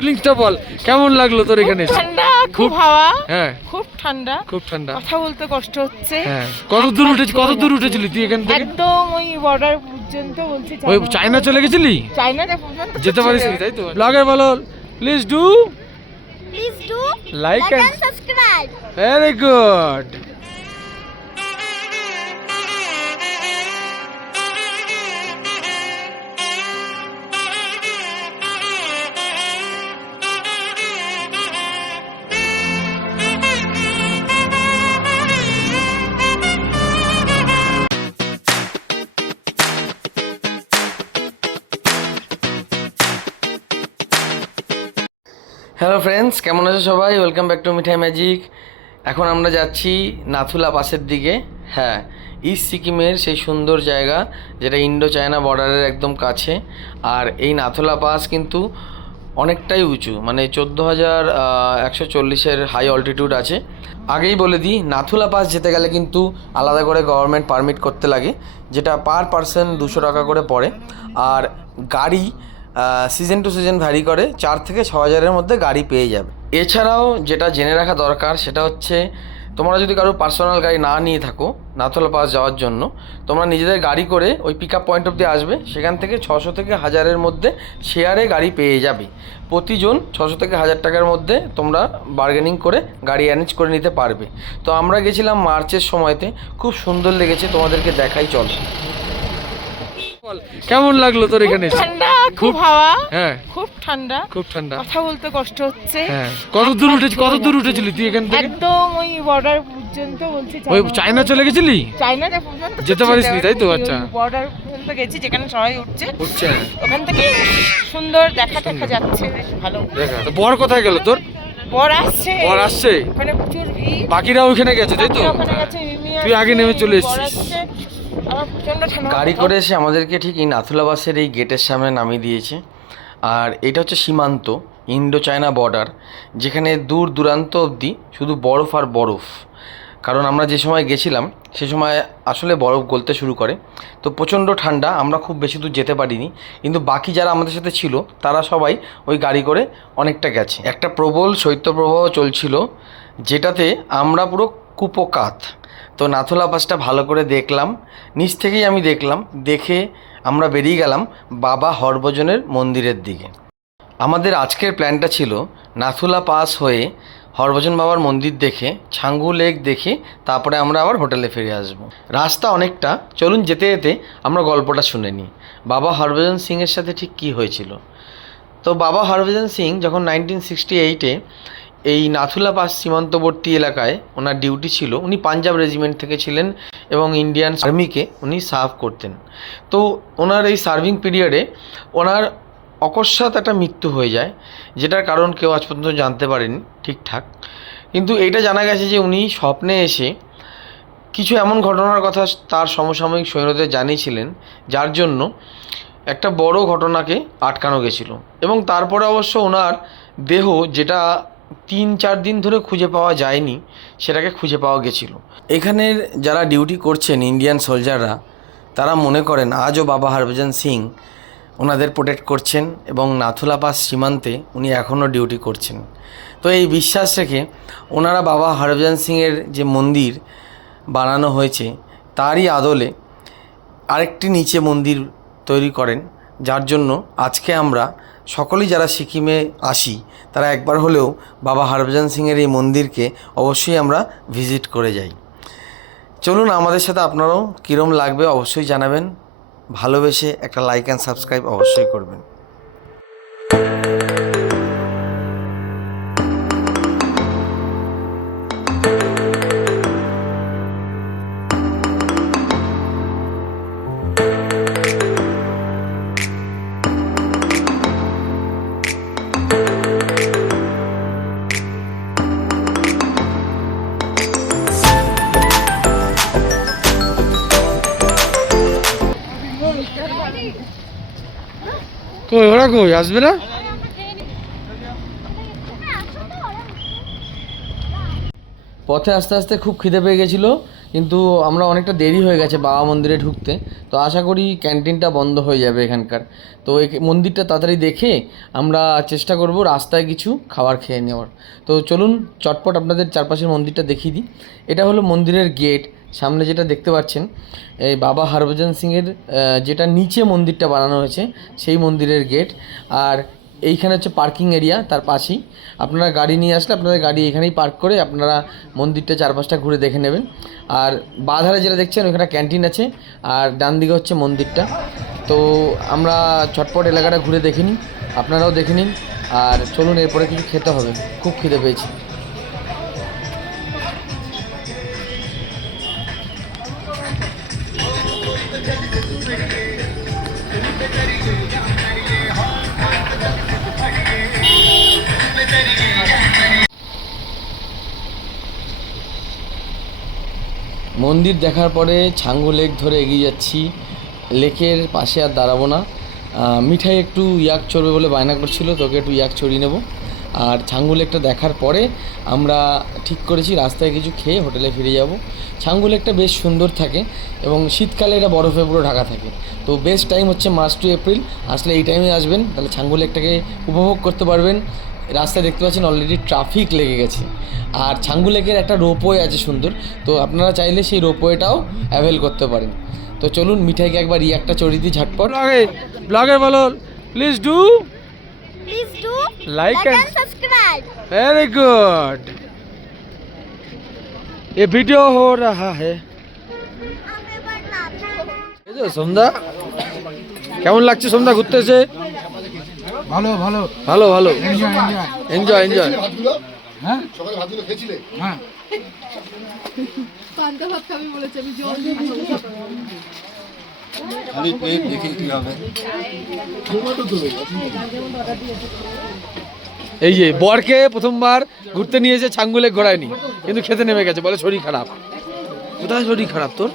ফিলিংসটা বল, কেমন লাগলো তোর এখানে? ঠান্ডা, খুব হাওয়া, হ্যাঁ খুব ঠান্ডা, খুব ঠান্ডা। কথা বলতে কষ্ট হচ্ছে। হ্যাঁ, কত দূর উঠেছিলি তুই এখান থেকে? একদম ওই বর্ডার পর্যন্ত বলছি। ওই চায়না চলে গেছিলি? চায়না পর্যন্ত যেতে পারিস তাই তো? ব্লগার বলো, please do like and subscribe. Very good. Hello friends, কেমন আছো সবাই? Welcome back to Mithai magic. এখন আমরা যাচ্ছি নাথুলা পাসের দিকে। হ্যাঁ, ইস্ট সিকিমের সেই সুন্দর জায়গা যেটা ইন্ডো চায়না বর্ডারের একদম কাছে। আর এই নাথুলা পাস কিন্তু অনেকটাই উঁচু, মানে 14,140 হাই অল্টিটিউড আছে। আগেই বলে দিই, নাথুলা পাস যেতে গেলে কিন্তু আলাদা করে গভর্নমেন্ট পারমিট করতে লাগে, যেটা পার পারসন 200 টাকা করে পড়ে। আর গাড়ি সিজন টু সিজন ভ্যারি করে, 4 থেকে 6 হাজারের মধ্যে গাড়ি পেয়ে যাবে। এছাড়াও যেটা জেনে রাখা দরকার সেটা হচ্ছে, তোমরা যদি কারো পার্সোনাল গাড়ি না নিয়ে থাকো নাথুলা পাস যাওয়ার জন্য, তোমরা নিজেদের গাড়ি করে ওই পিক আপ পয়েন্ট অব্দি আসবে। সেখান থেকে 600 থেকে 1000-এর মধ্যে শেয়ারে গাড়ি পেয়ে যাবে। প্রতিজন 600 থেকে 1000 টাকার মধ্যে তোমরা বার্গেনিং করে গাড়ি অ্যারেঞ্জ করে নিতে পারবে। তো আমরা গেছিলাম মার্চের সময়তে, খুব সুন্দর লেগেছে, তোমাদেরকে দেখাই চল। কেমন লাগলো তোর এখানে? ঠান্ডা, খুব হাওয়া, হ্যাঁ খুব ঠান্ডা, খুব ঠান্ডা। কথা বলতে কষ্ট হচ্ছে। হ্যাঁ, কত দূর উঠেছিলি তুই এখান থেকে? একদম ওই বর্ডার পর্যন্ত বলছি। ওই চায়না চলে গেছিলি? চায়না পর্যন্ত যেতে পারিস তাই তো? আচ্ছা, বর্ডার পর্যন্ত গেছি, যেখানে সবাই উঠছে। হ্যাঁ। ওখান থেকে সুন্দর দেখা যাচ্ছে, বেশ ভালো। দেখা তো। বর কোথায় গেল তোর? বর আসছে, ওখানে প্রচুর ভিড়। বাকিরা ওখানে গেছে তাই তো? ওখানে গেছে, তুই আগে নেমে চলে এসেছিস। গাড়ি করে করে এসে আমাদেরকে ঠিক এই নাথুলা বাসের এই গেটের সামনে নামিয়ে দিয়েছে। আর এটা হচ্ছে সীমান্ত, ইন্ডো চায়না বর্ডার, যেখানে দূর দূরান্ত অবধি শুধু বরফ আর বরফ। কারণ আমরা যে সময় গেছিলাম সে সময় আসলে বরফ গলতে শুরু করে, তো প্রচণ্ড ঠান্ডা, আমরা খুব বেশি দূর যেতে পারিনি। কিন্তু বাকি যারা আমাদের সাথে ছিল তারা সবাই ওই গাড়ি করে অনেকটা গেছে। একটা প্রবল শৈত্যপ্রবাহ চলছিল, যেটাতে আমরা পুরো কুপোকাত। তো নাথুলা পাসটা ভালো করে দেখলাম, নিচ থেকেই আমি দেখলাম। দেখে আমরা বেরিয়ে গেলাম বাবা হরভজনের মন্দিরের দিকে। আমাদের আজকের প্ল্যানটা ছিল নাথুলা পাস হয়ে হরভজন বাবার মন্দির দেখে, ছাঙ্গু লেক দেখে তারপরে আমরা আবার হোটেলে ফিরে আসব। রাস্তা অনেকটা, চলুন যেতে যেতে আমরা গল্পটা শুনে নিই বাবা হরভজন সিংয়ের সাথে ঠিক কী হয়েছিল। তো বাবা হরভজন সিং যখন 1968-এ এই নাথুলা পাস সীমান্তবর্তী এলাকায় ওনার ডিউটি ছিল, উনি পাঞ্জাব রেজিমেন্ট থেকে ছিলেন এবং ইন্ডিয়ান আর্মিকে উনি সার্ভ করতেন। তো ওনার এই সার্ভিং পিরিয়ডে ওনার অকস্মাৎ একটা মৃত্যু হয়ে যায়, যেটার কারণ কেউ আজ পর্যন্ত জানতে পারেনি ঠিকঠাক। কিন্তু এইটা জানা গেছে যে উনি স্বপ্নে এসে কিছু এমন ঘটনার কথা তার সমসাময়িক সৈন্যদের জানিয়েছিলেন, যার জন্য একটা বড় ঘটনাকে আটকানো গেছিলো। এবং তারপরে অবশ্য ওনার দেহ, যেটা 3-4 দিন ধরে খুঁজে পাওয়া যায়নি, সেটাকে খুঁজে পাওয়া গেছিলো। এখানের যারা ডিউটি করছেন ইন্ডিয়ান সোলজাররা, তারা মনে করেন আজও বাবা হরভজন সিং ওনাদের প্রোটেক্ট করছেন এবং নাথুলা পাস সীমান্তে উনি এখনও ডিউটি করছেন। তো এই বিশ্বাস রেখে ওনারা বাবা হরভজন সিংয়ের যে মন্দির বানানো হয়েছে তারই আদলে আরেকটি নিচে মন্দির তৈরি করেন, যার জন্য আজকে আমরা সকলেই যারা সিকিমে আসি তারা একবার হলেও বাবা হরভজন সিংয়ের এই মন্দিরকে অবশ্যই আমরা ভিজিট করে যাই। চলুন আমাদের সাথে, আপনারাও কীরম লাগবে অবশ্যই জানাবেন। ভালোবেসে একটা লাইক অ্যান্ড সাবস্ক্রাইব অবশ্যই করবেন। কই ওরা কই আসবে না? পথে আস্তে আস্তে খুব খিদে পেয়ে গেছিলো, কিন্তু আমরা অনেকটা দেরি হয়ে গেছে বাবা মন্দিরে ঢুকতে, তো আশা করি ক্যান্টিনটা বন্ধ হয়ে যাবে এখানকার। তো এই মন্দিরটা তাড়াতাড়ি দেখে আমরা চেষ্টা করব রাস্তায় কিছু খাবার খেয়ে নেওয়ার। তো চলুন চটপট আপনাদের চারপাশের মন্দিরটা দেখিয়ে দিই। এটা হলো মন্দিরের গেট। সামনে যেটা দেখতে পাচ্ছেন এই বাবা হরভজন সিংয়ের যেটা নিচে মন্দিরটা বানানো হয়েছে সেই মন্দিরের গেট। আর এইখানে হচ্ছে পার্কিং এরিয়া, তার পাশেই আপনারা গাড়ি নিয়ে আসলে আপনাদের গাড়ি এখানেই পার্ক করে আপনারা মন্দিরটা চারপাশটা ঘুরে দেখে নেবেন। আর বাঁধারে যেটা দেখছেন ওখানে ক্যান্টিন আছে, আর ডান দিকে হচ্ছে মন্দিরটা। তো আমরা ছটপট এলাকাটা ঘুরে দেখে নিই, আপনারাও দেখে নিন। আর চলুন এরপরে কিছু খেতে হবে, খুব খিদে পেয়েছি। মন্দির দেখার পরে ছাঙ্গু লেক ধরে এগিয়ে যাচ্ছি। লেকের পাশে আর দাঁড়াবো না। মিঠাই একটু ইয়াক চড়বে বলে বায়না করছিল, তোকে একটু ইয়াক চড়িয়ে নেব। আর ছাঙ্গু লেকটা দেখার পরে আমরা ঠিক করেছি রাস্তায় কিছু খেয়ে হোটেলে ফিরে যাব। ছাঙ্গু লেকটা বেশ সুন্দর থাকে এবং শীতকালে এটা বরফে পুরো ঢাকা থাকে। তো বেস্ট টাইম হচ্ছে মার্চ টু এপ্রিল, আসলে এই টাইমে আসবেন, তাহলে ছাঙ্গু লেকটাকে উপভোগ করতে পারবেন। রাস্তায় দেখতে পাচ্ছেন অলরেডি ট্রাফিক লেগে গেছে। আর ছাঙ্গু লেকের একটা রোপওয়ে আছে সুন্দর, তো আপনারা চাইলে সেই রোপওয়েটাও অ্যাভেল করতে পারেন। তো চলুন মিঠাইকে একবার একটা চড়িয়ে দিই ঝটপট। ব্লগে বলো please do Please do like and subscribe. Very good. ये वीडियो हो रहा है। এই যে সন্ধ্যা কেমন লাগছে? সন্ধ্যা ঘুরতে এসে ভালো ভালো ভালো ভালো এনজয় এনজয় এনজয় এনজয়। হ্যাঁ সকালে ভাতগুলো খেয়েছিলে? হ্যাঁ খালি প্লেট দেখে কি হবে? এই যে বরকে প্রথমবার ঘুরতে নিয়ে এসে ছাঙ্গু লেক ঘোরায়নি, কিন্তু খেতে নেমে গেছে, বলে শরীর খারাপ। কোথায় শরীর খারাপ তোর?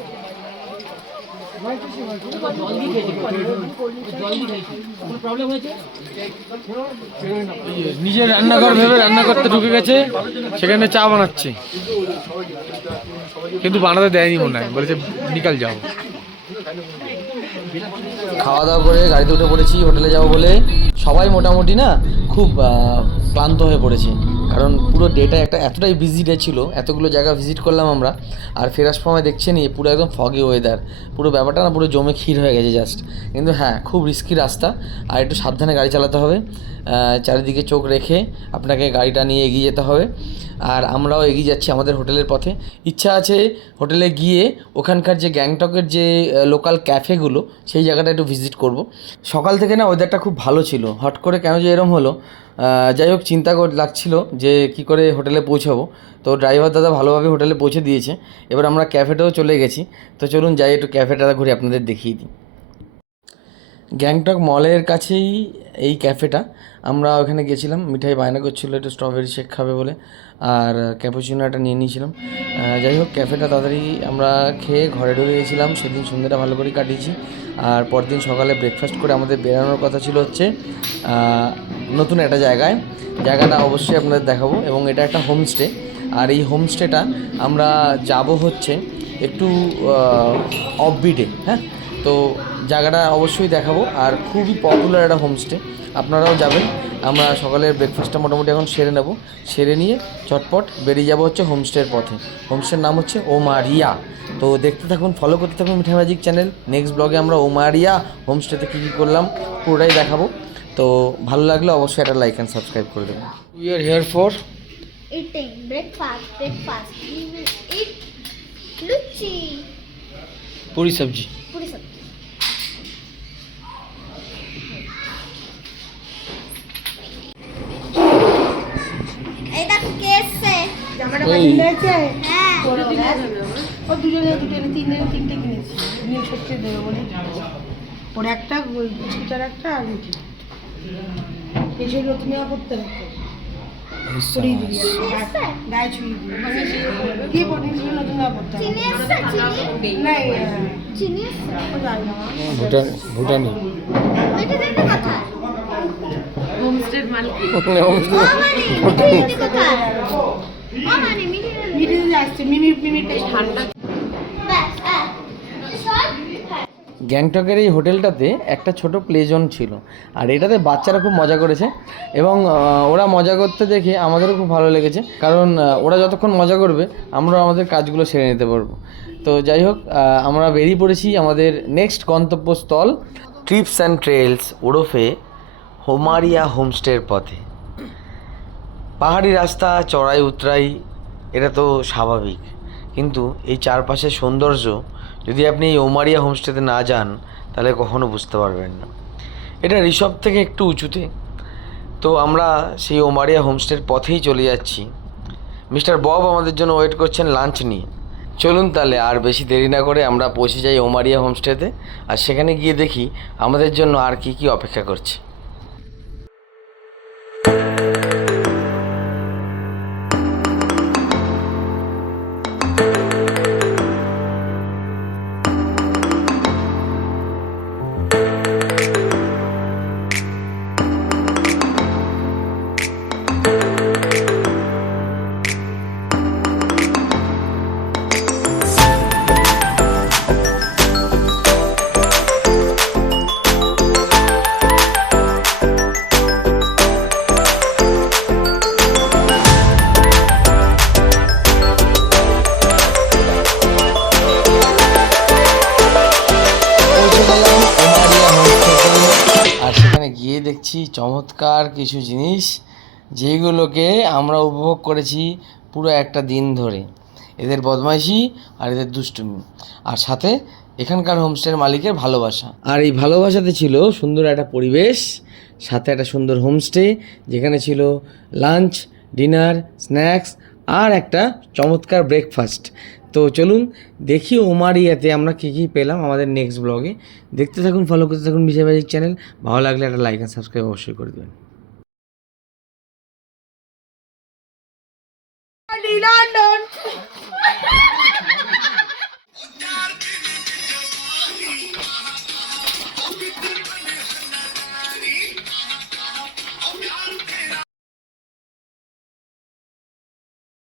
নিজের রান্নাঘর ভেবে রান্না করতে ঢুকে গেছে, সেখানে চা বানাচ্ছে, কিন্তু বানাতে দেয়নি মনে হয়, বলেছে বিকাল যাও। খাওয়া দাওয়া করে গাড়িতে উঠে পড়েছি হোটেলে যাব বলে। সবাই মোটামুটি না খুব ক্লান্ত হয়ে পড়েছে, কারণ পুরো ডেটা একটা এতটাই বিজি ডে ছিল, এতগুলো জায়গা ভিজিট করলাম আমরা। আর ফেরার সময় দেখছেনই পুরো একদম ফগি ওয়েদার, পুরো ব্যাপারটা না পুরো জমে ক্ষীর হয়ে গেছে জাস্ট। কিন্তু হ্যাঁ, খুব রিস্কি রাস্তা, আর একটু সাবধানে গাড়ি চালাতে হবে। চারিদিকে চোখ রেখে আপনাকে গাড়িটা নিয়ে এগিয়ে যেতে হবে। আর আমরাও এগিয়ে যাচ্ছি আমাদের হোটেলের পথে। ইচ্ছা আছে হোটেলে গিয়ে ওখানকার যে গ্যাংটকের যে লোকাল ক্যাফেগুলো সেই জায়গাটা একটু ভিজিট করব। সকাল থেকে না ওয়েদারটা খুব ভালো ছিল, হট করে কেন যে এরম হলো যাই হোক চিন্তা লাগছিল যে কি করে হোটেলে পৌঁছাবো। তো ড্রাইভার দাদা ভালোভাবে হোটেলে পৌঁছে দিয়েছে। এবার আমরা ক্যাফেতেও চলে গেছি। তো চলুন যাই একটু ক্যাফেটা ঘুরে আপনাদের দেখিয়ে দিই। গ্যাংটক মলের কাছেই এই ক্যাফেটা, আমরা ওখানে গেছিলাম। মিঠাই বায়না করছিল একটু স্ট্রবেরি শেক খাবে বলে, আর ক্যাপুচিনো একটা নিয়ে নিয়েছিলাম। যাই হোক ক্যাফেটা তাড়াতাড়ি আমরা খেয়ে ঘরে ঢুকে গেছিলাম। সেদিন সন্ধ্যাটা ভালো করে কাটিয়েছি। আর পরদিন সকালে ব্রেকফাস্ট করে আমাদের বেরানোর কথা ছিল হচ্ছে নতুন একটা জায়গায়। জায়গাটা অবশ্যই আপনাদের দেখাবো, এবং এটা একটা হোমস্টে। আর এই হোমস্টেটা আমরা যাব হচ্ছে একটু অফবিটে। হ্যাঁ, তো জায়গাটা অবশ্যই দেখাবো। আর খুবই পপুলার একটা হোমস্টে, আপনারাও যাবেন। আমরা সকালের ব্রেকফাস্টটা মোটামুটি এখন সেরে নেব, সেরে নিয়ে চটপট বেরিয়ে যাব হচ্ছে হোমস্টের পথে। হোমস্টের নাম হচ্ছে ওমারিয়া। তো দেখতে থাকুন, ফলো করতে থাকুন মিঠাই ম্যাজিক চ্যানেল। নেক্সট ব্লগে আমরা ওমারিয়া হোমস্টেতে কী কী করলাম পুরোটাই দেখাবো। তো ভালো লাগলে অবশ্যই একটা লাইক অ্যান্ড সাবস্ক্রাইব করে দেবেন। We are here for Eating breakfast. We will eat luchi. Puri সবজি। Puri sabji. এটা কেসে জামাটা এই হ্যাঁ ও দুজনে তিনটে কিনেছি। নিয়ে সত্যি দেবে বলে ওর একটা ছোটার একটা আর রুটি এসে নতুন করতে হবে। ছড়িয়ে দিবি গায়ে ছড়িয়ে দিবি, মানে কি বলিস নতুন করতে চিনি আছে চিনি নাই চিনি আছে ভুটানি। এটা দেখতে কথা হোমস্টের মালিক ও মানে মিঠি মিঠি আসছে মিমি মিমিটা ঠান্ডা গ্যাংটকের এই হোটেলটাতে একটা ছোট প্লে জোন ছিল, আর এটাতে বাচ্চারা খুব মজা করেছে এবং ওরা মজা করতে দেখে আমাদেরও খুব ভালো লেগেছে, কারণ ওরা যতক্ষণ মজা করবে আমরা আমাদের কাজগুলো সেরে নিতে পারবো। তো যাই হোক, আমরা বেরিয়ে পড়েছি আমাদের নেক্সট গন্তব্যস্থল ট্রিপস অ্যান্ড ট্রেলস ওরফে হোমারিয়া হোমস্টের পথে। পাহাড়ি রাস্তা, চড়াই উতরাই, এটা তো স্বাভাবিক, কিন্তু এই চারপাশের সৌন্দর্য যদি আপনি এই ওমারিয়া হোমস্টেতে না যান তাহলে কখনো বুঝতে পারবেন না। এটা ঋষভ থেকে একটু উঁচুতে। তো আমরা সেই ওমারিয়া হোমস্টের পথেই চলে যাচ্ছি। মিস্টার বব আমাদের জন্য ওয়েট করছেন লাঞ্চ নিয়ে। চলুন তাহলে আর বেশি দেরি না করে আমরা পৌঁছে যাই ওমারিয়া হোমস্টেতে, আর সেখানে গিয়ে দেখি আমাদের জন্য আর কি কি অপেক্ষা করছে। আর সেখানে গিয়ে দেখছি চমৎকার কিছু জিনিস, যেগুলোকে আমরা উপভোগ করেছি পুরো একটা দিন ধরে। এদের বদমাইশি আর এদের দুষ্টুমি, আর সাথে এখানকার হোমস্টের মালিকের ভালোবাসা। আর এই ভালোবাসাতে ছিল সুন্দর একটা পরিবেশ, সাথে একটা সুন্দর হোমস্টে যেখানে ছিল লাঞ্চ, ডিনার, স্ন্যাক্স আর একটা চমৎকার ব্রেকফাস্ট। তো চলুন দেখি ওমারিয়াতে আমরা কী কী পেলাম আমাদের নেক্সট ব্লগে। দেখতে থাকুন, ফলো করতে থাকুন বিজয় ম্যাজিক চ্যানেল। ভালো লাগলে একটা লাইক অ্যান্ড সাবস্ক্রাইব অবশ্যই করে দেবেন। নীলান্ডা